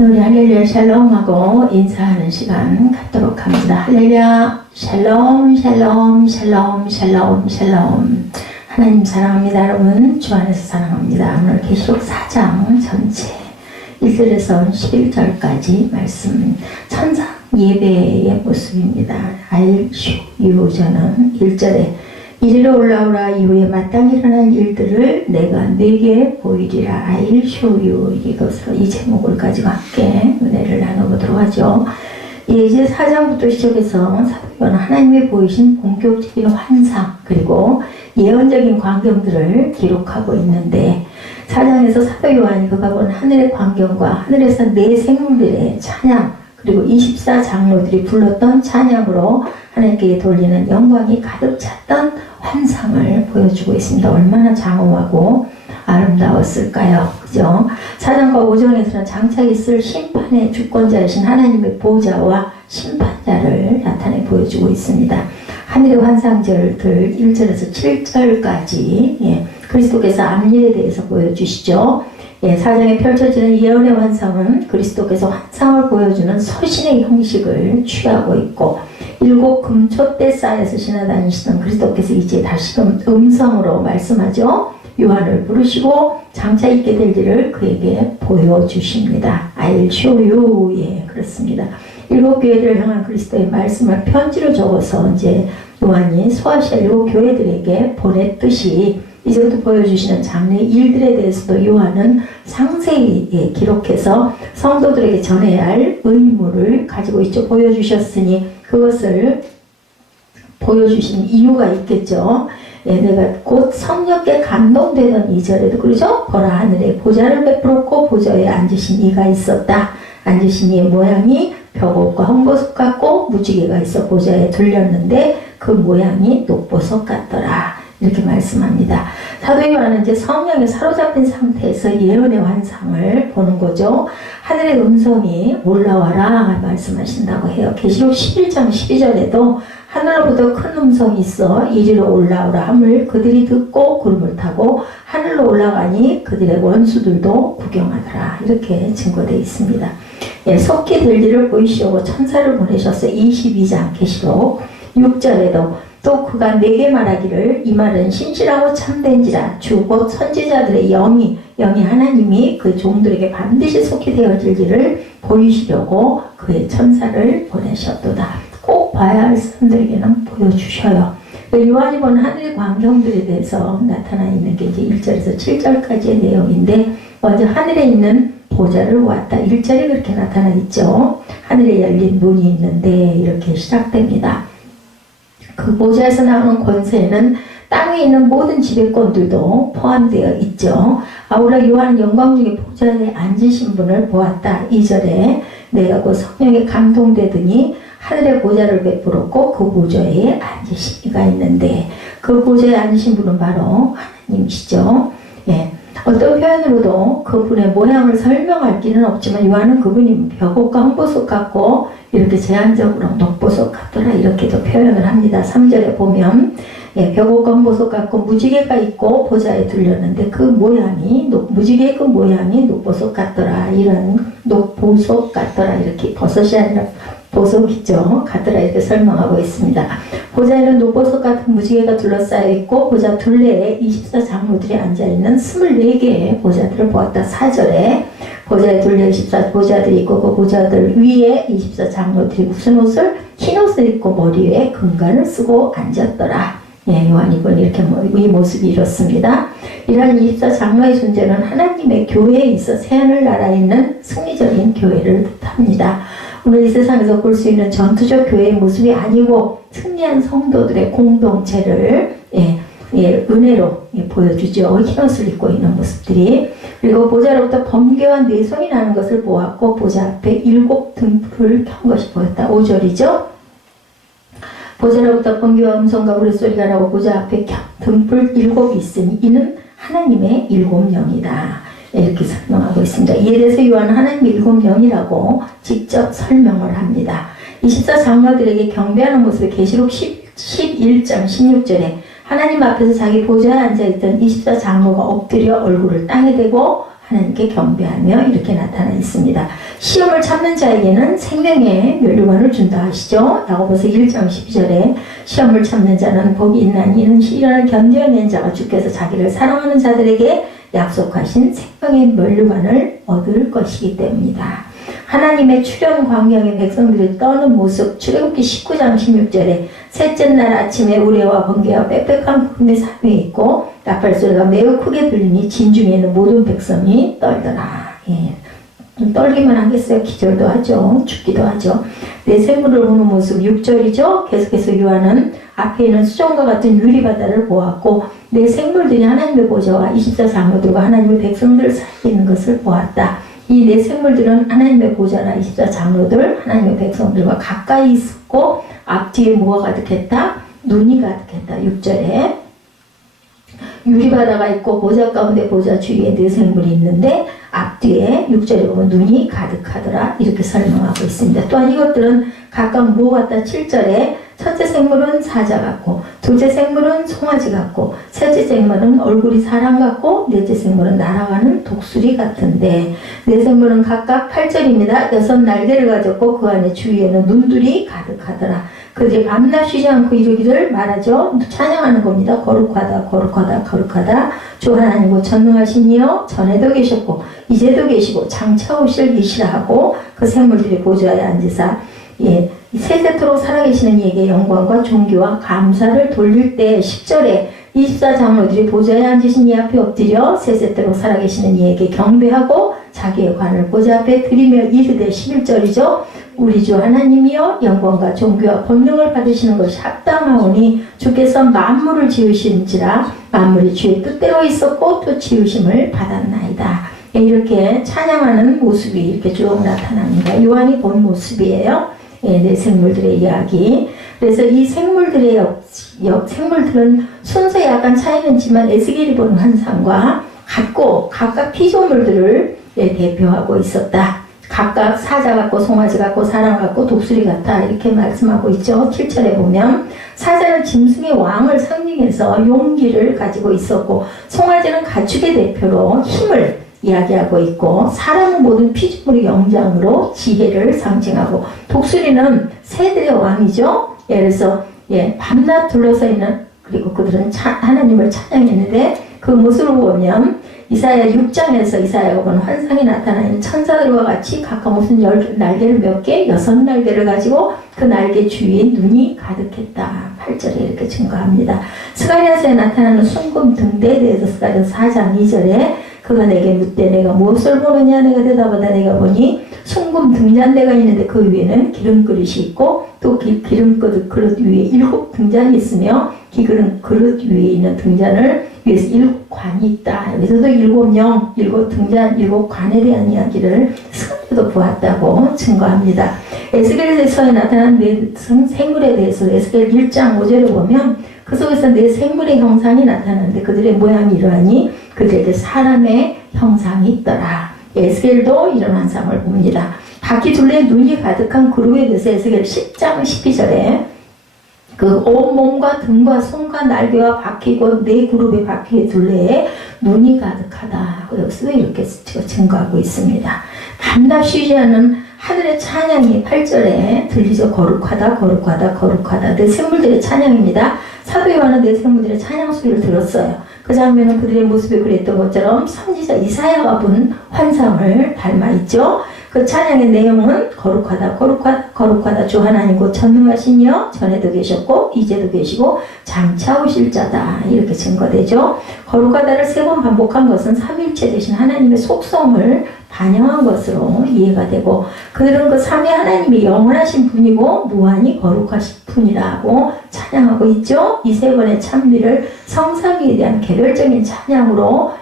우리 할렐루야 샬롬하고 인사하는 시간 갖도록 합니다. 할렐루야 샬롬 샬롬 샬롬 샬롬 샬롬. 하나님 사랑합니다. 여러분 주 안에서 사랑합니다. 오늘 계시록 4장 전체 1절에서 11절까지 말씀 천상 예배의 모습입니다. 알슈유저는 1절에 이리로 올라오라. 이후에 마땅히 일어날 일들을 내가 네게 보이리라. 아일쇼유. 이것으로 이 제목을 가지고 함께 은혜를 나눠보도록 하죠. 이제 4장부터 시작해서 사도 요한은 하나님의 보이신 본격적인 환상 그리고 예언적인 광경들을 기록하고 있는데 4장에서 사도 요한이 그가 본 하늘의 광경과 하늘에서 네 생물들의 찬양 그리고 24장로들이 불렀던 찬양으로 하나님께 돌리는 영광이 가득 찼던 환상을 보여주고 있습니다. 얼마나 장엄하고 아름다웠을까요? 그죠? 4장과 5장에서는 장차에 있을 심판의 주권자이신 하나님의 보좌와 심판자를 나타내 보여주고 있습니다. 하늘의 환상절들 1절에서 7절까지 그리스도께서 앞일에 대해서 보여주시죠. 4장에 펼쳐지는 예언의 환상은 그리스도께서 환상을 보여주는 서신의 형식을 취하고 있고 7 금초대 쌓여서 지나다니시던 그리스도께서 이제 다시금 음성으로 말씀하죠. 요한을 부르시고 장차 있게 될 일을 그에게 보여주십니다. I'll show you. 그렇습니다. 7 교회들을 향한 그리스도의 말씀을 편지로 적어서 이제 요한이 소아시아 7 교회들에게 보냈듯이 이제부터 보여주시는 장래의 일들에 대해서도 요한은 상세히 기록해서 성도들에게 전해야 할 의무를 가지고 있죠. 보여주셨으니 그것을 보여주신 이유가 있겠죠. 내가 곧 성령께 감동되던 2절에도 그러죠. 보라 하늘에 보좌를 베풀었고 보좌에 앉으신 이가 있었다. 앉으신 이의 모양이 벽옷과 헝보석 같고 무지개가 있어 보좌에 둘렸는데 그 모양이 녹보석 같더라. 이렇게 말씀합니다. 사도 요한은 이제 성령에 사로잡힌 상태에서 예언의 환상을 보는 거죠. 하늘의 음성이 올라와라 말씀하신다고 해요. 계시록 11장 12절에도 하늘로부터 큰 음성이 있어 이리로 올라오라 함을 그들이 듣고 구름을 타고 하늘로 올라가니 그들의 원수들도 구경하더라. 이렇게 증거되어 있습니다. 속히 될 일을 보이시려고 천사를 보내셔서 22장 계시록 6절에도 또 그가 내게 말하기를 이 말은 신실하고 참된지라 주 곧 선지자들의 영이 하나님이 그 종들에게 반드시 속히 되어질 일을 보이시려고 그의 천사를 보내셨도다. 꼭 봐야 할 사람들에게는 보여주셔요. 요한이 본 하늘의 광경들에 대해서 나타나 있는 게 이제 1절에서 7절까지의 내용인데 먼저 하늘에 있는 보좌를 왔다. 1절에 그렇게 나타나 있죠. 하늘에 열린 문이 있는데 이렇게 시작됩니다. 그 보좌에서 나오는 권세에는 땅에 있는 모든 지배권들도 포함되어 있죠. 아울러 요한은 영광 중에 보좌에 앉으신 분을 보았다. 2절에 내가 그 성령에 감동되더니 하늘의 보좌를 베풀었고 그 보좌에 앉으신 이가 있는데 그 보좌에 앉으신 분은 바로 하나님이시죠. 어떤 표현으로도 그분의 모양을 설명할 길은 없지만 요한은 그분이 벽옷과 헝보석 같고 이렇게 제한적으로 녹보석 같더라 이렇게도 표현을 합니다. 3절에 보면 벽옷과 헝보석 같고 무지개가 있고 보좌에 둘렸는데 그 모양이 무지개의 그 모양이 녹보석 같더라. 이런 녹보석 같더라 이렇게 버섯이 아니라 보석이죠. 같더라 이렇게 설명하고 있습니다. 보좌에는 녹보석 같은 무지개가 둘러싸여 있고 보좌 둘레에 24장로들이 앉아있는 24개의 보좌들을 보았다. 4절에 보좌에 둘레 24보좌들이 있고 그 보좌들 위에 24장로들이 무슨 옷을? 흰 옷을 입고 머리 위에 금관을 쓰고 앉았더라. 요한이 본 이렇게 이 모습이 이렇습니다. 이러한 24장로의 존재는 하나님의 교회에 있어 새하늘 나라에 있는 승리적인 교회를 뜻합니다. 오늘 이 세상에서 볼 수 있는 전투적 교회의 모습이 아니고 승리한 성도들의 공동체를 은혜로 보여주죠. 흰옷을 입고 있는 모습들이. 그리고 보좌로부터 번개와 내성이 나는 것을 보았고 보좌 앞에 7 등불을 켠 것이 보였다. 5절이죠. 보좌로부터 번개와 음성과 우레소리가 나고 보좌 앞에 등불 7이 있으니 이는 하나님의 7 영이다. 이렇게 설명하고 있습니다. 이에 대해서 요한은 하나님의 7 영이라고 직접 설명을 합니다. 24장로들에게 경배하는 모습을 계시록 11장 16절에 하나님 앞에서 자기 보좌에 앉아있던 24장로가 엎드려 얼굴을 땅에 대고 하나님께 경배하며 이렇게 나타나 있습니다. 시험을 참는 자에게는 생명의 면류관을 준다 하시죠. 야고보서 1장 12절에 시험을 참는 자는 복이 있나니 이는 시련을 견뎌낸 자가 주께서 자기를 사랑하는 자들에게 약속하신 생명의 면류관을 얻을 것이기 때문이다. 하나님의 출현 광경의 백성들이 떠는 모습, 출애굽기 19장 16절에 셋째 날 아침에 우레와 번개와 빽빽한 구름이 산 위에 있고 나팔소리가 매우 크게 들리니 진중에 있는 모든 백성이 떨더라. 예. 좀 떨기만 하겠어요. 기절도 하죠. 죽기도 하죠. 내 생물을 보는 모습 6절이죠. 계속해서 요한은 앞에 있는 수정과 같은 유리바다를 보았고 내 생물들이 하나님의 보좌와 24장로들과 하나님의 백성들 사이에 있는 것을 보았다. 이 네 생물들은 하나님의 보좌나 24장로들, 하나님의 백성들과 가까이 있었고 앞뒤에 뭐가 가득했다? 눈이 가득했다. 6절에 유리바다가 있고 보좌 가운데 보좌 주위에 네 생물이 있는데 앞뒤에 6절에 보면 눈이 가득하더라. 이렇게 설명하고 있습니다. 또한 이것들은 각각 뭐 같다? 7절에 첫째 생물은 사자 같고 둘째 생물은 송아지 같고 셋째 생물은 얼굴이 사람 같고 넷째 생물은 날아가는 독수리 같은데 네 생물은 각각 8절입니다. 6 날개를 가졌고 그 안에 주위에는 눈들이 가득하더라. 그들이 밤낮 쉬지 않고 이르기를 말하죠. 찬양하는 겁니다. 거룩하다 거룩하다 거룩하다 주 하나님고 전능하신 이여 전에도 계셨고 이제도 계시고 장차 오실 이시라 하고 그 생물들이 보좌에 앉으사 세세토록 살아계시는 이에게 영광과 존귀와 감사를 돌릴 때 10절에 24장로들이 보좌에 앉으신 이 앞에 엎드려 세세토록 살아계시는 이에게 경배하고 자기의 관을 보좌 앞에 드리며 이르되 11절이죠. 우리 주 하나님이여 영광과 존귀와 권능을 받으시는 것이 합당하오니 주께서 만물을 지으신지라 만물이 주의 뜻대로 있었고 또 지으심을 받았나이다. 이렇게 찬양하는 모습이 이렇게 쭉 나타납니다. 요한이 본 모습이에요. 네 생물들의 이야기. 그래서 이 생물들의 생물들은 순서에 약간 차이는 있지만 에스겔이 보는 환상과 같고 각각 피조물들을 대표하고 있었다. 각각 사자 같고 송아지 같고 사람 같고 독수리 같다 이렇게 말씀하고 있죠. 7절에 보면 사자는 짐승의 왕을 상징해서 용기를 가지고 있었고 송아지는 가축의 대표로 힘을 이야기하고 있고 사람은 모든 피조물의 영장으로 지혜를 상징하고 독수리는 새들의 왕이죠. 그래서 밤낮 둘러서 있는 그리고 그들은 하나님을 찬양했는데 그 모습을 보면 이사야 6장에서 이사야가 본 환상이 나타나는 천사들과 같이 각각 무슨 날개를 몇 개? 6 날개를 가지고 그 날개 주위에 눈이 가득했다. 8절에 이렇게 증거합니다. 스가랴서에 나타나는 순금 등대에 대해서 스가랴서 4장 2절에 그가 내게 묻되 내가 무엇을 보느냐 내가 대답하다 내가 보니 순금 등잔대가 있는데 그 위에는 기름 그릇이 있고 또 기름 그릇 위에 7 등잔이 있으며 기름 그릇 위에 있는 등잔을 위에서 7 관이 있다. 여기서도 7영, 7 등잔, 7 관에 대한 이야기를 스가랴도 보았다고 증거합니다. 에스겔서에 나타난 네 생물에 대해서 에스겔 1장 5절에 보면 그 속에서 네 생물의 형상이 나타나는데 그들의 모양이 이러하니 그들에게 사람의 형상이 있더라. 에스겔도 이런 환상을 봅니다. 바퀴 둘레에 눈이 가득한 그룹에 대해서 에스겔 10장 12절에 그 온몸과 등과 손과 날개와 바퀴고 네 그룹의 바퀴 둘레에 눈이 가득하다. 여기서도 이렇게 증거하고 있습니다. 밤낮 쉬지 않는 하늘의 찬양이 8절에 들리죠. 거룩하다 거룩하다 거룩하다. 내 생물들의 찬양입니다. 사도 요한은 내 생물들의 찬양 소리를 들었어요. 그 장면은 그들의 모습이 그랬던 것처럼 선지자 이사야가 본 환상을 닮아있죠. 그 찬양의 내용은 거룩하다 거룩하다 거룩하다 주 하나님 곧 전능하신 이여 전에도 계셨고 이제도 계시고 장차 오실 자다 이렇게 증거되죠. 거룩하다를 3번 반복한 것은 삼위일체 되신 하나님의 속성을 반영한 것으로 이해가 되고 그들은 그 삼위 하나님이 영원하신 분이고 무한히 거룩하신 분이라고 찬양하고 있죠. 이 3번의 찬미를 성삼위에 대한 개별적인 찬양으로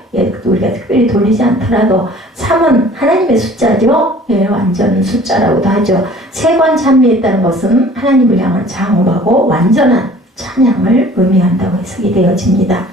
우리가 특별히 돌리지 않더라도 3은 하나님의 숫자죠. 완전 숫자라고도 하죠. 3번 찬미했다는 것은 하나님을 향한 장엄하고 완전한 찬양을 의미한다고 해석이 되어집니다.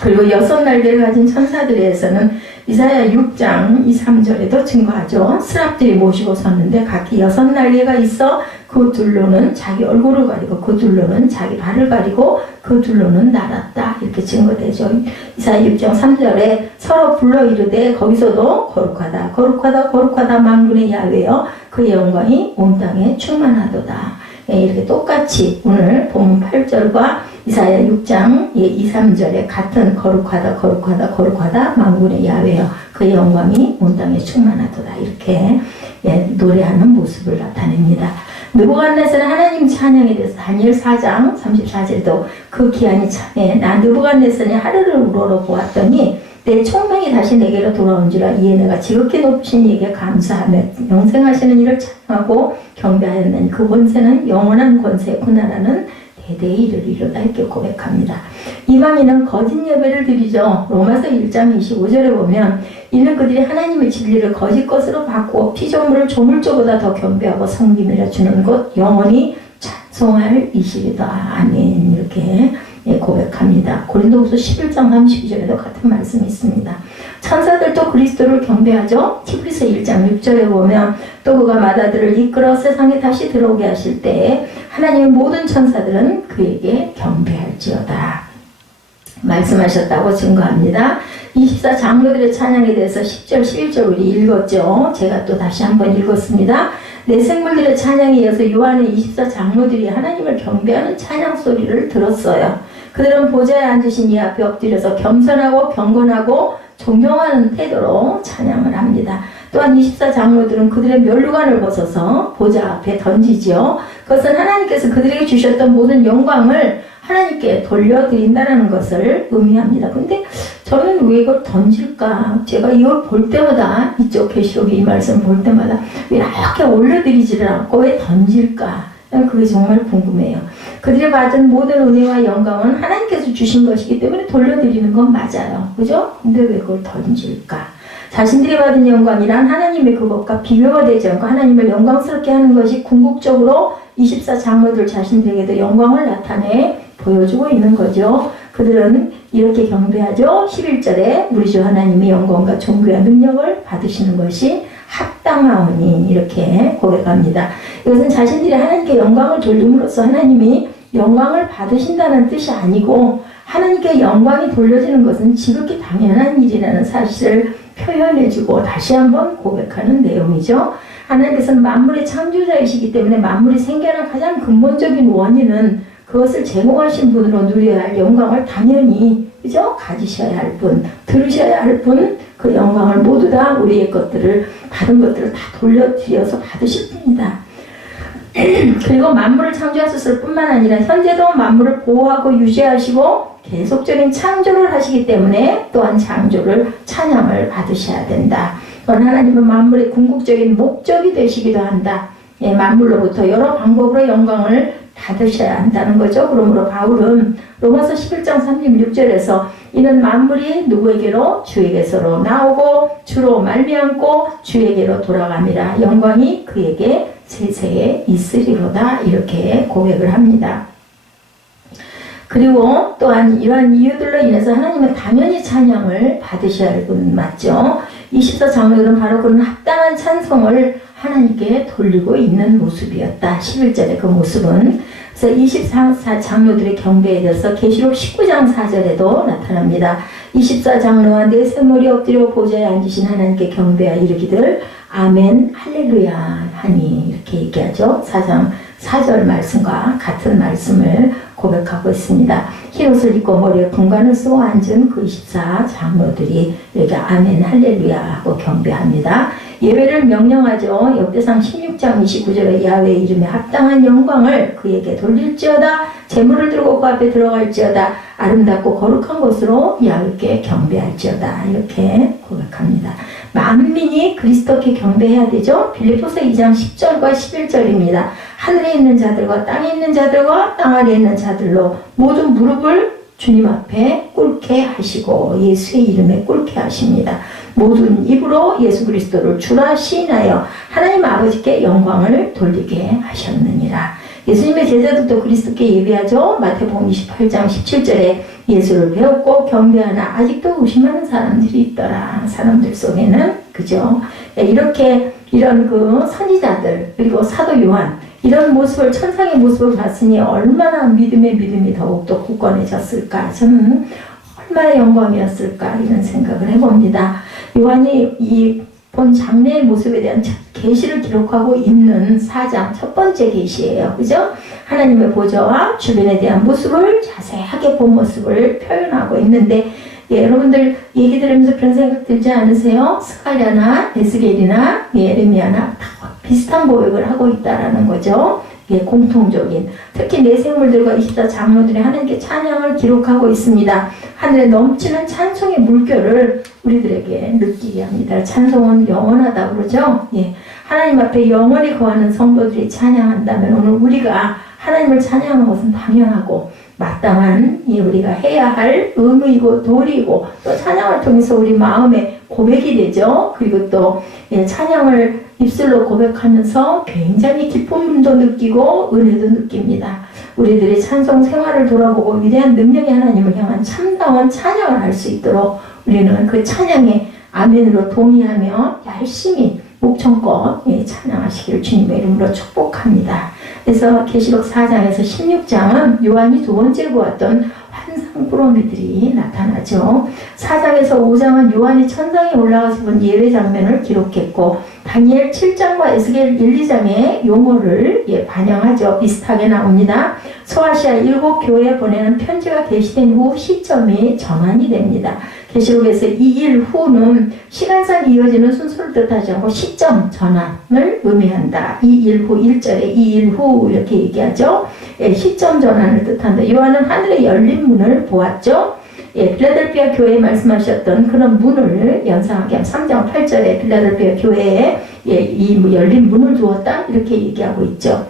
그리고 6날개를 가진 천사들에 대해서는 이사야 6장 2, 3절에도 증거하죠. 스랍들이 모시고 섰는데 각기 6날개가 있어 그 둘로는 자기 얼굴을 가리고 그 둘로는 자기 발을 가리고 그 둘로는 날았다. 이렇게 증거되죠. 이사야 6장 3절에 서로 불러 이르되 거기서도 거룩하다 거룩하다 거룩하다 만군의 야훼여 그의 영광이 온 땅에 충만하도다. 이렇게 똑같이 오늘 본문 8절과 이사야 6장 2, 3절에 같은 거룩하다 거룩하다 거룩하다 만군의 야훼여 그의 영광이 온 땅에 충만하도다. 이렇게 노래하는 모습을 나타냅니다. 느부갓네살은 하나님 찬양에 대해서 다니엘 4장 34절에도 그 기한이 참해 나 느부갓네살이 하늘을 우러러 보았더니 내 총명이 다시 내게로 돌아온지라 이에 내가 지극히 높으신 이에게 감사하며 영생하시는 이를 찬양하고 경배하였나니 그 권세는 영원한 권세구나라는 대대히 이르리로다. 이렇게 고백합니다. 이방인은 거짓 예배를 드리죠. 로마서 1장 25절에 보면 이는 그들이 하나님의 진리를 거짓 것으로 바꾸어 피조물을 조물조보다 더 경배하고 섬김이라 주는 것 영원히 찬송할 이시리다. 아멘. 이렇게 고백합니다. 고린도후서 11장 32절에도 같은 말씀이 있습니다. 천사들도 그리스도를 경배하죠. 히브리서 1장 6절에 보면 또 그가 마다들을 이끌어 세상에 다시 들어오게 하실 때에 하나님의 모든 천사들은 그에게 경배할지어다. 말씀하셨다고 증거합니다. 24장로들의 찬양에 대해서 10절 11절 우리 읽었죠. 제가 또 다시 한번 읽었습니다. 내 생물들의 찬양에 이어서 요한의 24장로들이 하나님을 경배하는 찬양 소리를 들었어요. 그들은 보좌에 앉으신 이 앞에 엎드려서 겸손하고 경건하고 존경하는 태도로 찬양을 합니다. 또한 24장로들은 그들의 면류관을 벗어서 보좌 앞에 던지지요. 그것은 하나님께서 그들에게 주셨던 모든 영광을 하나님께 돌려드린다는 것을 의미합니다. 근데 저는 왜 이걸 던질까? 제가 이걸 볼 때마다 이쪽 계시록의 이 말씀 볼 때마다 왜 이렇게 올려드리지를 않고 왜 던질까? 그게 정말 궁금해요. 그들이 받은 모든 은혜와 영광은 하나님께서 주신 것이기 때문에 돌려드리는 건 맞아요. 그죠? 근데 왜 그걸 던질까? 자신들이 받은 영광이란 하나님의 그것과 비교가 되지 않고 하나님을 영광스럽게 하는 것이 궁극적으로 24장로들 자신들에게도 영광을 나타내 보여주고 있는 거죠. 그들은 이렇게 경배하죠. 11절에 우리 주 하나님의 영광과 존귀와 능력을 받으시는 것이 합당하오니 이렇게 고백합니다. 이것은 자신들이 하나님께 영광을 돌림으로써 하나님이 영광을 받으신다는 뜻이 아니고 하나님께 영광이 돌려지는 것은 지극히 당연한 일이라는 사실을 표현해주고 다시 한번 고백하는 내용이죠. 하나님께서는 만물의 창조자이시기 때문에 만물이 생겨난 가장 근본적인 원인은 그것을 제공하신 분으로 누려야 할 영광을 당연히 그죠? 가지셔야 할 분, 들으셔야 할 분, 그 영광을 모두 다 우리의 것들을 받은 것들을 다 돌려드려서 받으실 분이다. 그리고 만물을 창조하셨을 뿐만 아니라 현재도 만물을 보호하고 유지하시고 계속적인 창조를 하시기 때문에 또한 창조를 찬양을 받으셔야 된다. 또한 하나님은 만물의 궁극적인 목적이 되시기도 한다. 만물로부터 여러 방법으로 영광을 받으셔야 한다는 거죠. 그러므로 바울은 로마서 11장 36절에서 이는 만물이 누구에게로? 주에게서로 나오고 주로 말미암고 주에게로 돌아갑니다. 영광이 그에게 세세에 있으리로다. 이렇게 고백을 합니다. 그리고 또한 이러한 이유들로 인해서 하나님은 당연히 찬양을 받으셔야 할 분 맞죠. 24장로들은 바로 그런 합당한 찬송을 하나님께 돌리고 있는 모습이었다. 11절의 그 모습은. 그래서 24장로들의 경배에 대해서 계시록 19장 4절에도 나타납니다. 24장로와 네 세물이 엎드려 보좌에 앉으신 하나님께 경배하 이르기들 아멘 할렐루야 하니 이렇게 얘기하죠. 4장 4절 말씀과 같은 말씀을 고백하고 있습니다. 흰옷을 입고 머리에 군관을 쓰고 앉은 그 24장로들이 이렇게 아멘 할렐루야 하고 경배합니다. 예배를 명령하죠. 역대상 16장 29절에 야훼의 이름에 합당한 영광을 그에게 돌릴지어다. 제물을 들고 그 앞에 들어갈지어다. 아름답고 거룩한 곳으로 야훼께 경배할지어다. 이렇게 고백합니다. 만민이 그리스도께 경배해야 되죠. 빌립보서 2장 10절과 11절입니다. 하늘에 있는 자들과 땅에 있는 자들과 땅 아래에 있는 자들로 모든 무릎을 주님 앞에 꿇게 하시고 예수의 이름에 꿇게 하십니다. 모든 입으로 예수 그리스도를 주라 시인하여 하나님 아버지께 영광을 돌리게 하셨느니라. 예수님의 제자들도 그리스도께 예배하죠. 마태복음 28장 17절에 예수를 배웠고 경배하나 아직도 의심하는 사람들이 있더라. 사람들 속에는 그죠? 이렇게 이런 그 선지자들 그리고 사도 요한 이런 모습을 천상의 모습을 봤으니 얼마나 믿음이 더욱더 굳건해졌을까. 저는 얼마나 영광이었을까 이런 생각을 해봅니다. 요한이 이 본 장래의 모습에 대한 계시를 기록하고 있는 4장 첫 번째 계시예요. 그죠? 하나님의 보좌와 주변에 대한 모습을 자세하게 본 모습을 표현하고 있는데 여러분들 얘기 들으면서 그런 생각 들지 않으세요? 스가랴나 에스겔이나 예레미야나 다 비슷한 고백을 하고 있다라는 거죠. 공통적인 특히 네 생물들과 24장로들이 하나님께 찬양을 기록하고 있습니다. 하늘에 넘치는 찬송의 물결을 우리들에게 느끼게 합니다. 찬송은 영원하다고 그러죠. 하나님 앞에 영원히 거하는 성도들이 찬양한다면 오늘 우리가 하나님을 찬양하는 것은 당연하고 마땅한 우리가 해야 할 의무이고 도리이고 또 찬양을 통해서 우리 마음에 고백이 되죠. 그리고 또 찬양을 입술로 고백하면서 굉장히 기쁨도 느끼고 은혜도 느낍니다. 우리들의 찬송 생활을 돌아보고 위대한 능력의 하나님을 향한 참다운 찬양을 할 수 있도록 우리는 그 찬양에 아멘으로 동의하며 열심히 목청껏 찬양하시기를 주님의 이름으로 축복합니다. 그래서 계시록 4장에서 16장은 요한이 두 번째 보았던 환상 꾸러미들이 나타나죠. 4장에서 5장은 요한이 천상에 올라가서 본 예외 장면을 기록했고 다니엘 7장과 에스겔 1, 2장의 용어를 반영하죠. 비슷하게 나옵니다. 소아시아 7교회에 보내는 편지가 게시된 후 시점이 전환이 됩니다. 계시록에서 2일 후는 시간상 이어지는 순서를 뜻하지 않고 시점 전환을 의미한다. 2일 후 1절에 2일 후 이렇게 얘기하죠. 시점 전환을 뜻한다. 요한은 하늘의 열린 문을 보았죠. 필라델피아 교회에 말씀하셨던 그런 문을 연상하게 한 3장 8절에 필라델피아 교회에 이 열린 문을 두었다 이렇게 얘기하고 있죠.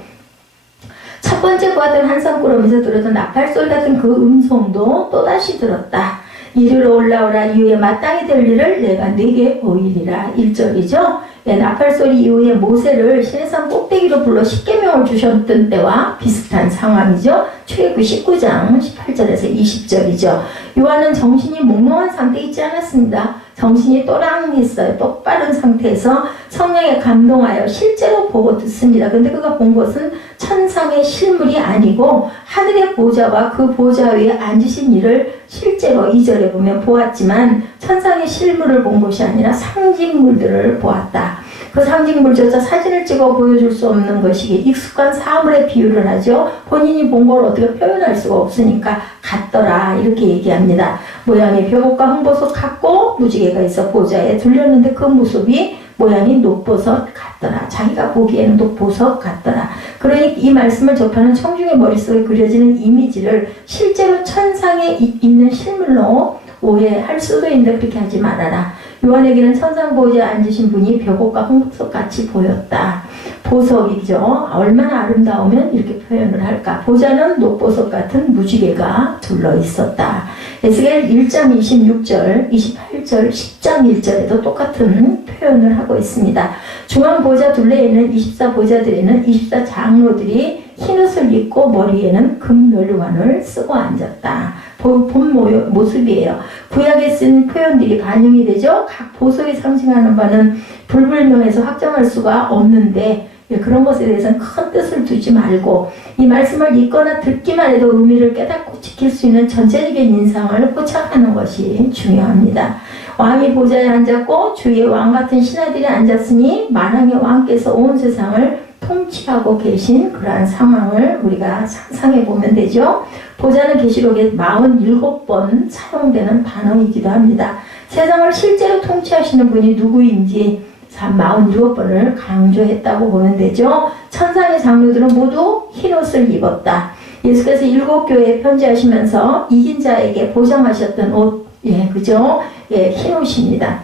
첫 번째 보았던 한산꾸러미에서 들었던 나팔소리 같은 그 음성도 또다시 들었다. 이리로 올라오라. 이후에 마땅히 될 일을 내가 네게 보이리라. 1절이죠. 나팔소리 이후에 모세를 시내산 꼭대기로 불러 십계명을 주셨던 때와 비슷한 상황이죠. 출애굽기 19장 18절에서 20절이죠. 요한은 정신이 몽롱한 상태에 있지 않았습니다. 정신이 또랑했어요. 똑바른 상태에서 성령에 감동하여 실제로 보고 듣습니다. 근데 그가 본 것은 천상의 실물이 아니고 하늘의 보좌와 그 보좌 위에 앉으신 이를 실제로 2절에 보면 보았지만 천상의 실물을 본 것이 아니라 상징물들을 보았다. 그 상징물조차 사진을 찍어 보여줄 수 없는 것이기에 익숙한 사물에 비유를 하죠. 본인이 본 걸 어떻게 표현할 수가 없으니까 같더라 이렇게 얘기합니다. 모양이 벼곡과 홍보석 같고 무지개가 있어 보좌에 둘렸는데 그 모습이 모양이 녹보석 같더라. 자기가 보기에는 녹보석 같더라. 그러니 이 말씀을 접하는 청중의 머릿속에 그려지는 이미지를 실제로 천상에 있는 실물로 오해할 수도 있는데 그렇게 하지 말아라. 요한에게는 천상 보좌에 앉으신 분이 벼곡과 홍보석 같이 보였다. 보석이죠. 얼마나 아름다우면 이렇게 표현을 할까. 보좌는 녹보석 같은 무지개가 둘러 있었다. 에스겔 1장 26절, 28절, 10장 1절에도 똑같은 표현을 하고 있습니다. 중앙 보좌 둘레에 있는 24보좌들에는 24장로들이 흰옷을 입고 머리에는 금면류관을 쓰고 앉았다. 본 모습이에요. 구약에 쓴 표현들이 반영이 되죠. 각 보석이 상징하는 바는 불분명해서 확정할 수가 없는데 그런 것에 대해서는 큰 뜻을 두지 말고 이 말씀을 읽거나 듣기만 해도 의미를 깨닫고 지킬 수 있는 전체적인 인상을 포착하는 것이 중요합니다. 왕이 보좌에 앉았고 주위에 왕같은 신하들이 앉았으니 만왕의 왕께서 온 세상을 통치하고 계신 그러한 상황을 우리가 상상해 보면 되죠. 보좌는 계시록에 47번 사용되는 단어이기도 합니다. 세상을 실제로 통치하시는 분이 누구인지 47번을 강조했다고 보면 되죠. 천상의 장로들은 모두 흰옷을 입었다. 예수께서 7교회에 편지하시면서 이긴 자에게 보장하셨던 옷, 그죠? 흰옷입니다.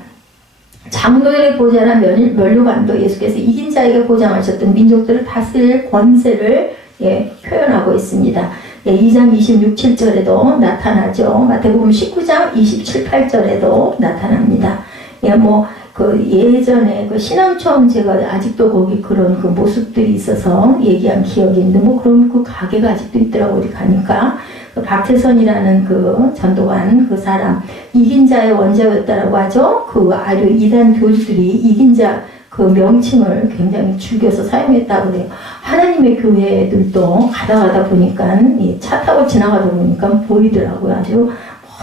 장로들의 보좌나 면류관도 예수께서 이긴 자에게 보장하셨던 민족들을 다스릴 권세를 표현하고 있습니다. 2장 26, 7절에도 나타나죠. 마태복음 19장 27, 8절에도 나타납니다. 그 예전에 그 신앙처음 제가 아직도 거기 그런 그 모습들이 있어서 얘기한 기억이 있는데 뭐 그런 그 가게가 아직도 있더라고 어디 가니까 그 박태선이라는 그 전도관 그 사람 이긴 자의 원자였다라고 하죠. 그 아주 이단 교주들이 이긴 자 그 명칭을 굉장히 즐겨서 사용했다고 그래요. 하나님의 교회들도 가다 보니까 차 타고 지나가다 보니까 보이더라고요. 아주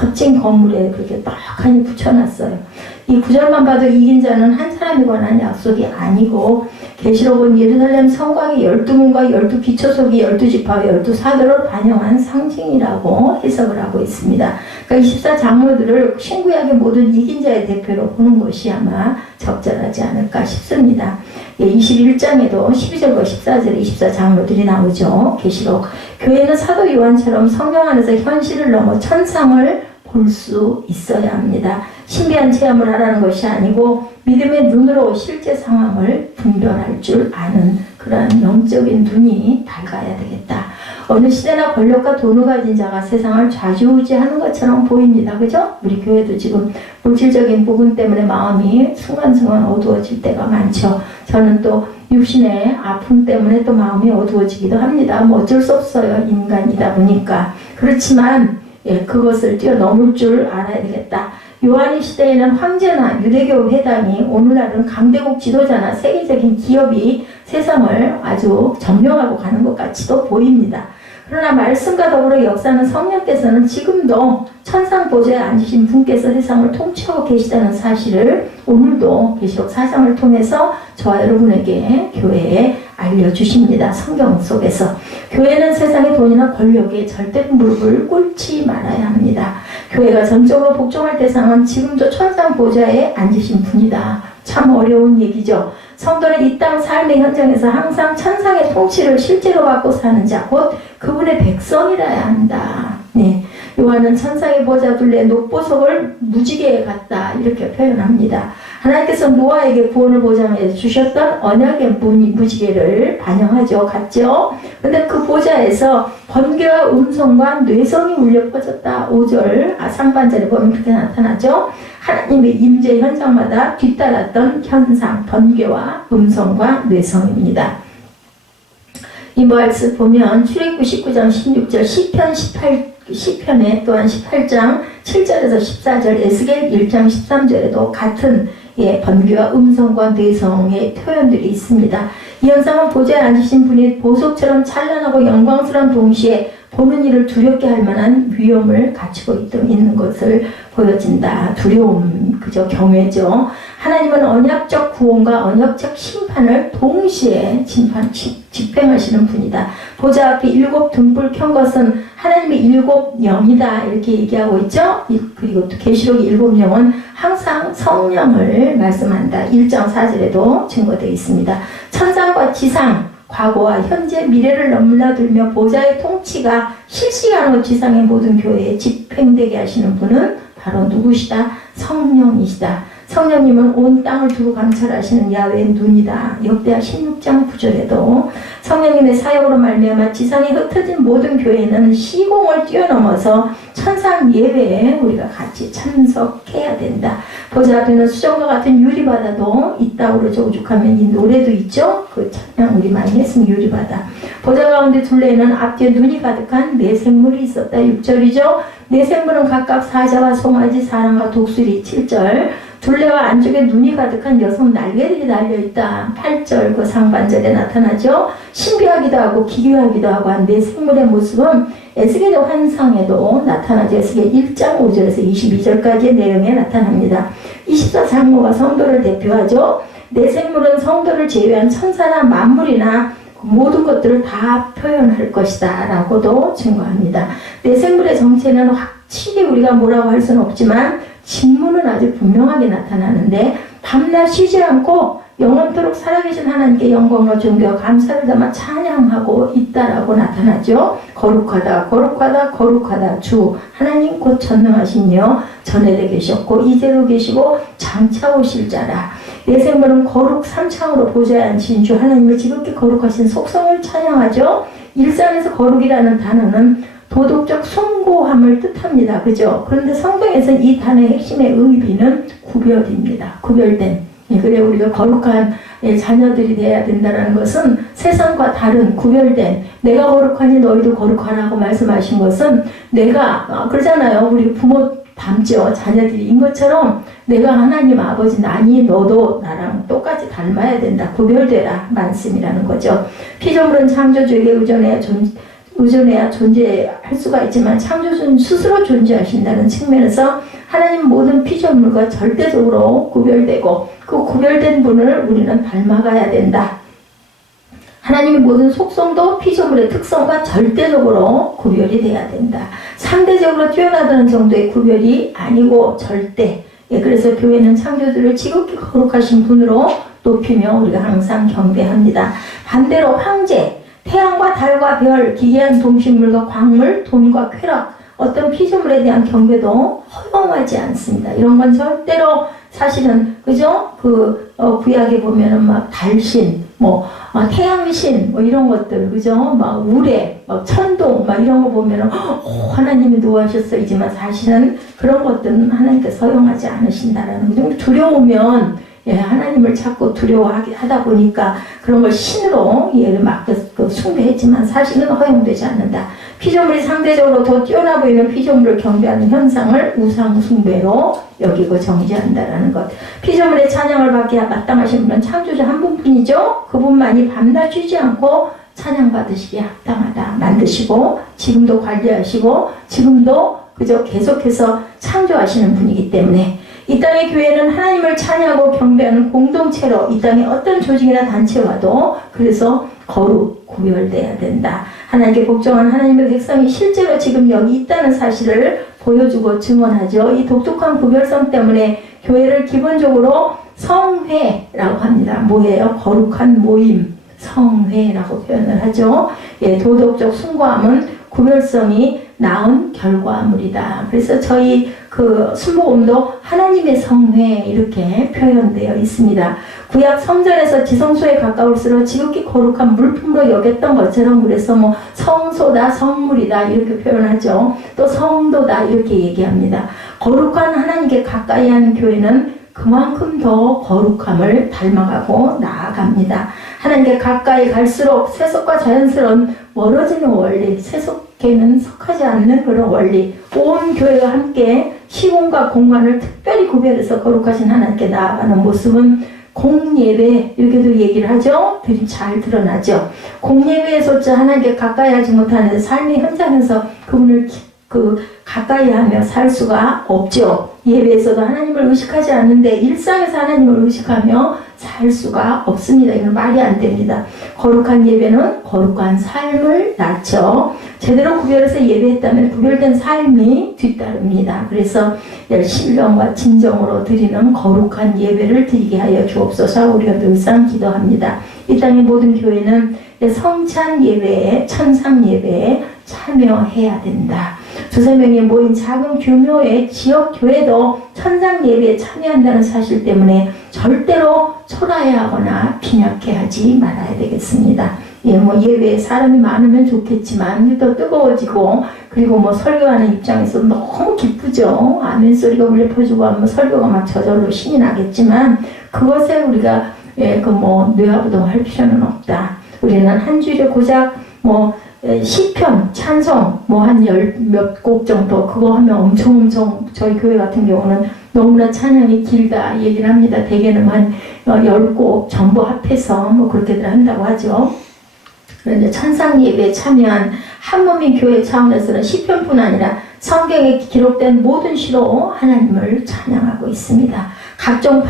멋진 건물에 그렇게 떡하니 붙여놨어요. 이 구절만 봐도 이긴 자는 한 사람에 관한 약속이 아니고 계시록은 예루살렘 성곽의 12문과 12기초석이 12지파와 12사도를 반영한 상징이라고 해석을 하고 있습니다. 그러니까 24장로들을 신구약의 모든 이긴 자의 대표로 보는 것이 아마 적절하지 않을까 싶습니다. 21장에도 12절과 14절에 24장로들이 나오죠. 계시록 교회는 사도 요한처럼 성령 안에서 현실을 넘어 천상을 볼 수 있어야 합니다. 신비한 체험을 하라는 것이 아니고 믿음의 눈으로 실제 상황을 분별할 줄 아는 그러한 영적인 눈이 밝아야 되겠다. 어느 시대나 권력과 돈을 가진 자가 세상을 좌지우지하는 것처럼 보입니다. 그죠? 우리 교회도 지금 물질적인 부분 때문에 마음이 순간순간 어두워질 때가 많죠. 저는 또 육신의 아픔 때문에 또 마음이 어두워지기도 합니다. 뭐 어쩔 수 없어요. 인간이다 보니까. 그렇지만 그것을 뛰어넘을 줄 알아야 되겠다. 요한의 시대에는 황제나 유대교 회당이 오늘날은 강대국 지도자나 세계적인 기업이 세상을 아주 점령하고 가는 것 같이도 보입니다. 그러나 말씀과 더불어 역사는 성령께서는 지금도 천상 보좌에 앉으신 분께서 세상을 통치하고 계시다는 사실을 오늘도 계시록 4장을 통해서 저와 여러분에게 교회에 알려주십니다. 성경 속에서. 교회는 세상의 돈이나 권력에 절대 무릎을 꿇지 말아야 합니다. 교회가 전적으로 복종할 대상은 지금도 천상 보좌에 앉으신 분이다. 참 어려운 얘기죠. 성도는 이 땅 삶의 현장에서 항상 천상의 통치를 실제로 받고 사는 자, 곧 그분의 백성이라야 한다. 네. 요한은 천상의 보좌 둘레 녹보석을 무지개에 갔다 이렇게 표현합니다. 하나님께서 노아에게 구원을 보장해 주셨던 언약의 무지개를 반영하죠. 같죠? 근데 그 보좌에서 번개와 음성과 뇌성이 울려 퍼졌다. 5절 상반절에 보면 그렇게 나타나죠. 하나님의 임재 현장마다 뒤따랐던 현상, 번개와 음성과 뇌성입니다. 이 말씀 보면 출애굽기 19장 16절, 시편에 또한 18장 7절에서 14절, 에스겔 1장 13절에도 같은 번개와 음성과 뇌성의 표현들이 있습니다. 이 현상은 보좌에 앉으신 분이 보석처럼 찬란하고 영광스러운 동시에 보는 이를 두렵게 할 만한 위험을 갖추고 있는 것을 보여진다. 두려움, 그저 경외죠. 하나님은 언약적 구원과 언약적 심판을 동시에 집행하시는 분이다. 보좌 앞에 7 등불 켠 것은 하나님의 7 영이다. 이렇게 얘기하고 있죠. 그리고 또 계시록 7 영은 항상 성령을 말씀한다. 1장 4절에도 증거되어 있습니다. 천상과 지상, 과거와 현재, 미래를 넘나들며 보좌의 통치가 실시간으로 지상의 모든 교회에 집행되게 하시는 분은 바로 누구시다? 성령이시다. 성령님은 온 땅을 두고 감찰하시는 야훼의 눈이다. 역대하 16장 9절에도 성령님의 사역으로 말미암아 지상에 흩어진 모든 교회는 시공을 뛰어넘어서 천상 예배에 우리가 같이 참석해야 된다. 보좌 앞에는 수정과 같은 유리바다도 있다고 그러죠. 오죽하면 이 노래도 있죠. 그 찬양 우리 많이 했으면 유리바다. 보좌 가운데 둘레에는 앞뒤에 눈이 가득한 네 생물이 있었다. 6절이죠. 네 생물은 각각 사자와 송아지, 사람과 독수리. 7절. 둘레와 안쪽에 눈이 가득한 6 날개들이 달려있다. 8절 그 상반절에 나타나죠. 신비하기도 하고 기괴하기도 하고 한 네 생물의 모습은 에스겔의 환상에도 나타나죠. 에스겔 1장 5절에서 22절까지의 내용에 나타납니다. 24장로가 성도를 대표하죠. 네 생물은 성도를 제외한 천사나 만물이나 모든 것들을 다 표현할 것이다 라고도 증거합니다. 네 생물의 정체는 확실히 우리가 뭐라고 할 수는 없지만 직무는 아주 분명하게 나타나는데 밤낮 쉬지 않고 영원토록 살아계신 하나님께 영광과 존귀와 감사를 담아 찬양하고 있다라고 나타나죠. 거룩하다 거룩하다 거룩하다 주 하나님 곧 전능하시며 전에도 계셨고 이제도 계시고 장차 오실 자라. 내 생물은 거룩 삼창으로 보좌에 앉으신 주 하나님의 지극히 거룩하신 속성을 찬양하죠. 일상에서 거룩이라는 단어는 도덕적 숭고함을 뜻합니다. 그죠? 그런데 성경에서 이 단어의 핵심의 의미는 구별입니다. 구별된. 그래 우리가 거룩한 자녀들이 돼야 된다는 것은 세상과 다른 구별된, 내가 거룩하니 너희도 거룩하라고 말씀하신 것은 내가 그러잖아요. 우리 부모 닮죠. 자녀들인 것처럼 내가 하나님 아버지 나니 너도 나랑 똑같이 닮아야 된다. 구별되라 말씀이라는 거죠. 피조물은 창조주에게 의존해야 존재할 수가 있지만 창조주는 스스로 존재하신다는 측면에서 하나님 모든 피조물과 절대적으로 구별되고 그 구별된 분을 우리는 닮아가야 된다. 하나님의 모든 속성도 피조물의 특성과 절대적으로 구별이 돼야 된다. 상대적으로 뛰어나다는 정도의 구별이 아니고 절대. 그래서 교회는 창조주를 지극히 거룩하신 분으로 높이며 우리가 항상 경배합니다. 반대로 황제, 태양과 달과 별, 기괴한 동식물과 광물, 돈과 쾌락, 어떤 피조물에 대한 경배도 허용하지 않습니다. 이런 건 절대로 사실은 그죠? 구약에 보면은 막 달신, 태양신, 이런 것들, 그죠? 막 우레, 막 천동, 막 이런 거 보면은 하나님이 노하셨어이지만 사실은 그런 것들은 하나님께서 허용하지 않으신다라는 거죠. 두려우면 하나님을 자꾸 두려워하다 보니까 그런 걸 신으로 막 숭배했지만 사실은 허용되지 않는다. 피조물이 상대적으로 더 뛰어나 보이는 피조물을 경배하는 현상을 우상 숭배로 여기고 정죄한다라는 것. 피조물의 찬양을 받기에 마땅하신 분은 창조주 한 분뿐이죠. 그분만이 밤낮 쉬지 않고 찬양받으시기에 합당하다 만드시고 지금도 관리하시고 지금도 그저 계속해서 창조하시는 분이기 때문에 이 땅의 교회는 하나님을 찬양하고 경배하는 공동체로 이 땅의 어떤 조직이나 단체와도 그래서 거룩 구별돼야 된다. 하나님께 복종한 하나님의 백성이 실제로 지금 여기 있다는 사실을 보여주고 증언하죠. 이 독특한 구별성 때문에 교회를 기본적으로 성회라고 합니다. 뭐예요? 거룩한 모임, 성회라고 표현을 하죠. 도덕적 숭고함은 구별성이 낳은 결과물이다. 그래서 저희 순복음도 하나님의 성회 이렇게 표현되어 있습니다. 구약 성전에서 지성소에 가까울수록 지극히 거룩한 물품으로 여겼던 것처럼 그래서 성소다, 성물이다 이렇게 표현하죠. 또 성도다 이렇게 얘기합니다. 거룩한 하나님께 가까이 하는 교회는 그만큼 더 거룩함을 닮아가고 나아갑니다. 하나님께 가까이 갈수록 세속과 자연스러운 멀어지는 원리, 세속계는 속하지 않는 그런 원리, 온 교회가 함께 시공과 공간을 특별히 구별해서 거룩하신 하나님께 나아가는 모습은 공예배 이렇게도 얘기를 하죠. 잘 드러나죠. 공예배에서조차 하나님께 가까이 하지 못하는 삶의 현장에서 그분을 가까이 하며 살 수가 없죠. 예배에서도 하나님을 의식하지 않는데 일상에서 하나님을 의식하며 살 수가 없습니다. 이건 말이 안 됩니다. 거룩한 예배는 거룩한 삶을 낳죠. 제대로 구별해서 예배했다면 구별된 삶이 뒤따릅니다. 그래서 신령과 진정으로 드리는 거룩한 예배를 드리게 하여 주옵소서. 우리가 늘상 기도합니다. 이 땅의 모든 교회는 성찬 예배에, 천상 예배에 참여해야 된다. 두세 명이 모인 작은 규모의 지역 교회도 천상 예배에 참여한다는 사실 때문에 절대로 초라해하거나 빈약해하지 말아야 되겠습니다. 예배에 사람이 많으면 좋겠지만 더 뜨거워지고 그리고 설교하는 입장에서 너무 기쁘죠. 아멘 소리가 울려 퍼지고 하면 설교가 막 저절로 신이 나겠지만 그것에 우리가 뇌하부동할 필요는 없다. 우리는 한 주일에 고작 시편, 찬송 한 몇 곡 정도 그거 하면 엄청 저희 교회 같은 경우는 너무나 찬양이 길다 얘기를 합니다. 대개는 한 10곡 전부 합해서 그렇게들 한다고 하죠. 그런데 천상 예배에 참여한 한몸인 교회 차원에서는 시편뿐 아니라 성경에 기록된 모든 시로 하나님을 찬양하고 있습니다. 각종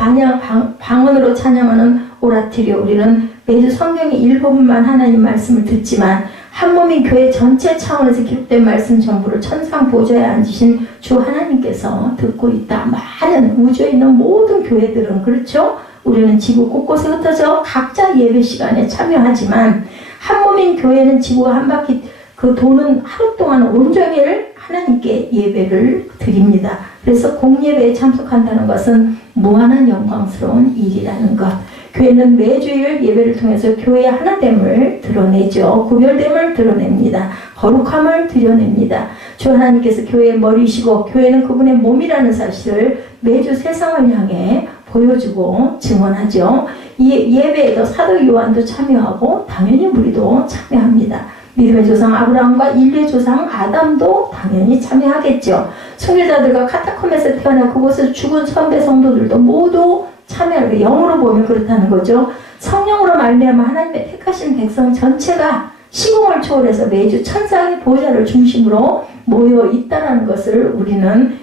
방언으로 찬양하는 오라트리오, 우리는 매주 성경의 일부분만 하나님 말씀을 듣지만 한몸인 교회 전체 차원에서 기록된 말씀 전부를 천상 보좌에 앉으신 주 하나님께서 듣고 있다. 많은 우주에 있는 모든 교회들은 그렇죠? 우리는 지구 곳곳에 흩어져 각자 예배 시간에 참여하지만 한몸인 교회는 지구가 한 바퀴 도는 하루 동안 온종일 하나님께 예배를 드립니다. 그래서 공예배에 참석한다는 것은 무한한 영광스러운 일이라는 것. 교회는 매주일 예배를 통해서 교회의 하나됨을 드러내죠. 구별됨을 드러냅니다. 거룩함을 드러냅니다. 주 하나님께서 교회의 머리시고 교회는 그분의 몸이라는 사실을 매주 세상을 향해 보여주고 증언하죠. 이 예배에도 사도 요한도 참여하고 당연히 우리도 참여합니다. 믿음의 조상 아브라함과 인류의 조상 아담도 당연히 참여하겠죠. 순교자들과 카타콤에서 태어나 그곳에서 죽은 선배 성도들도 모두 참여하고, 영으로 보면 그렇다는 거죠. 성령으로 말미암아 하나님의 택하신 백성 전체가 시공을 초월해서 매주 천상의 보좌를 중심으로 모여 있다는 것을 우리는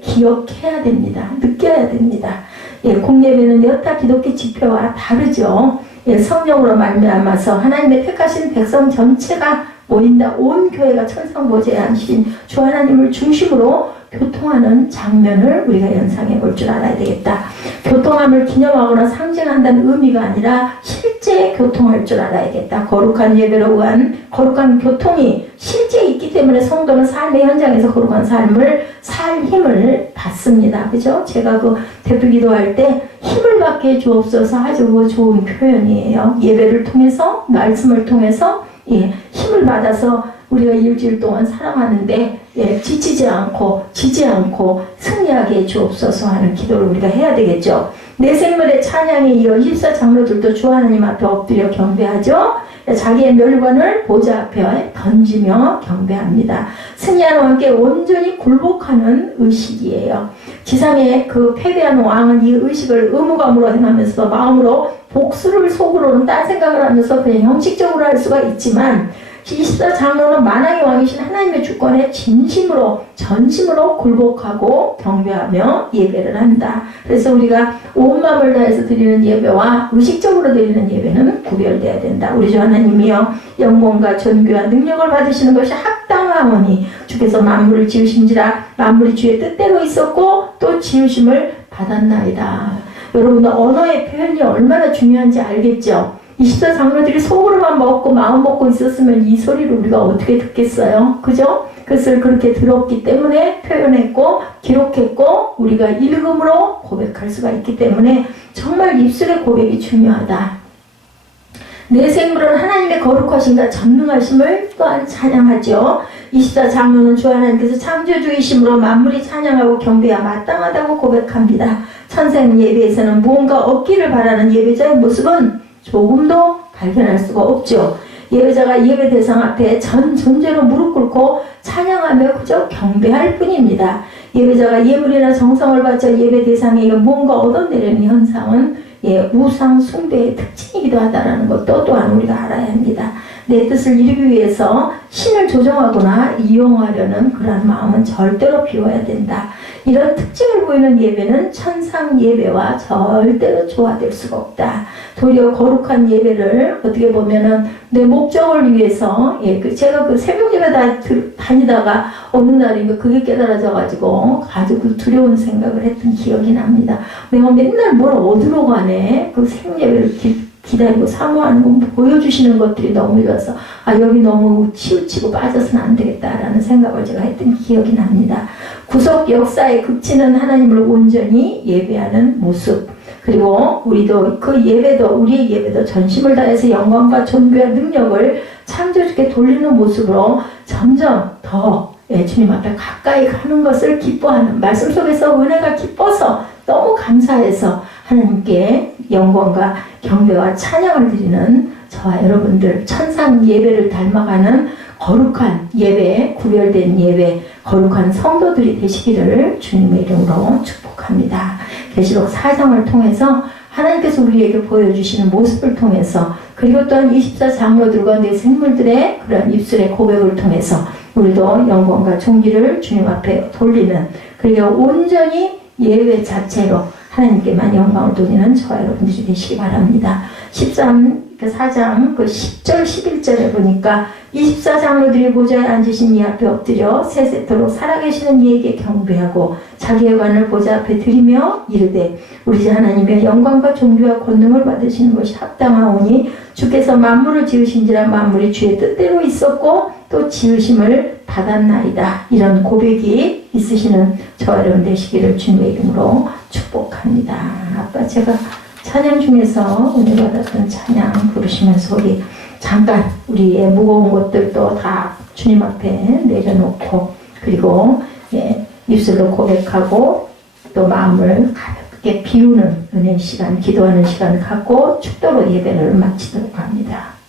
기억해야 됩니다. 느껴야 됩니다. 공예배는 여타 기독교 집회와 다르죠. 성령으로 말미암아서 하나님의 택하신 백성 전체가 모인다. 온 교회가 천상보좌에 앉으신 주 하나님을 중심으로 교통하는 장면을 우리가 연상해 볼 줄 알아야 되겠다. 교통함을 기념하거나 상징한다는 의미가 아니라 실제 교통할 줄 알아야겠다. 거룩한 예배로 의한 거룩한 교통이 실제 있기 때문에 성도는 삶의 현장에서 거룩한 삶을 살 힘을 받습니다. 그죠? 제가 그 대표 기도할 때 힘을 받게 주옵소서 아주 좋은 표현이에요. 예배를 통해서, 말씀을 통해서 힘을 받아서 우리가 일주일 동안 살아가는데 지치지 않고 지지 않고 승리하게 주옵소서 하는 기도를 우리가 해야 되겠죠. 내 생물의 찬양에 이어 24장로들도 주 하나님 앞에 엎드려 경배하죠. 자기의 멸관을 보좌 앞에 던지며 경배합니다. 승리하는 왕께 온전히 굴복하는 의식이에요. 지상의 그 패배한 왕은 이 의식을 의무감으로 행하면서 마음으로 복수를 속으로는 딴 생각을 하면서 그냥 형식적으로 할 수가 있지만 24장로는 만왕의 왕이신 하나님의 주권에 진심으로 전심으로 굴복하고 경배하며 예배를 한다. 그래서 우리가 온 마음을 다해서 드리는 예배와 의식적으로 드리는 예배는 구별되어야 된다. 우리 주 하나님이여 영광과 존귀와 능력을 받으시는 것이 합당하오니 주께서 만물을 지으신지라 만물이 주의 뜻대로 있었고 또 지으심을 받았나이다. 여러분 언어의 표현이 얼마나 중요한지 알겠죠? 24장로들이 속으로만 먹고 마음 먹고 있었으면 이 소리를 우리가 어떻게 듣겠어요? 그죠? 그것을 그렇게 들었기 때문에 표현했고 기록했고 우리가 읽음으로 고백할 수가 있기 때문에 정말 입술의 고백이 중요하다. 내 생물은 하나님의 거룩하신가 전능하심을 또한 찬양하죠. 24장로는 주 하나님께서 창조주이심으로 만물이 찬양하고 경배야 마땅하다고 고백합니다. 천상 예배에서는 무언가 얻기를 바라는 예배자의 모습은 조금도 발견할 수가 없죠. 예배자가 예배 대상 앞에 전 존재로 무릎 꿇고 찬양하며 그저 경배할 뿐입니다. 예배자가 예물이나 정성을 바쳐 예배 대상에게 무언가 얻어내려는 현상은 우상 숭배의 특징이기도 하다는 것도 또한 우리가 알아야 합니다. 내 뜻을 이루기 위해서 신을 조정하거나 이용하려는 그러한 마음은 절대로 비워야 된다. 이런 특징을 보이는 예배는 천상 예배와 절대로 조화될 수가 없다. 도리어 거룩한 예배를 어떻게 보면은 내 목적을 위해서 제가 그 새벽 예배 다니다가 어느 날인가 그게 깨달아져가지고 아주 그 두려운 생각을 했던 기억이 납니다. 내가 맨날 뭘 얻으러 가네. 그 새벽 예배를 기다리고 사모하는 거 보여주시는 것들이 너무 좋아서 여기 너무 치우치고 빠져서는 안 되겠다라는 생각을 제가 했던 기억이 납니다. 구속 역사에 그치는 하나님을 온전히 예배하는 모습, 그리고 우리도 그 예배도 우리의 예배도 전심을 다해서 영광과 존귀와 능력을 창조주께 돌리는 모습으로 점점 더 주님 앞에 가까이 가는 것을 기뻐하는, 말씀 속에서 은혜가 기뻐서 너무 감사해서 하나님께 영광과 경배와 찬양을 드리는 저와 여러분들 천상 예배를 닮아가는 거룩한 예배, 구별된 예배, 거룩한 성도들이 되시기를 주님의 이름으로 축복합니다. 계시록 4장을 통해서 하나님께서 우리에게 보여주시는 모습을 통해서, 그리고 또한 24장로들과 내 생물들의 그런 입술의 고백을 통해서 우리도 영광과 존귀를 주님 앞에 돌리는, 그리고 온전히 예배 자체로 하나님께만 영광을 돌리는 저와 여러분들이 되시기 바랍니다. 4장 10절 11절에 보니까 24장로들이 보좌에 앉으신 이 앞에 엎드려 세세토록 살아계시는 이에게 경배하고 자기의 관을 보좌 앞에 드리며 이르되 우리 주 하나님의 영광과 존귀와 권능을 받으시는 것이 합당하오니 주께서 만물을 지으신지라 만물이 주의 뜻대로 있었고 또 지으심을 받았나이다. 이런 고백이 있으시는 저와 여러분 되시기를 주님의 이름으로 축복합니다. 아까 제가 찬양 중에서 은혜 받았던 찬양 부르시면서 우리 잠깐 우리의 무거운 것들도 다 주님 앞에 내려놓고 그리고 입술로 고백하고 또 마음을 가볍게 비우는 은혜 시간, 기도하는 시간을 갖고 축도로 예배를 마치도록 합니다.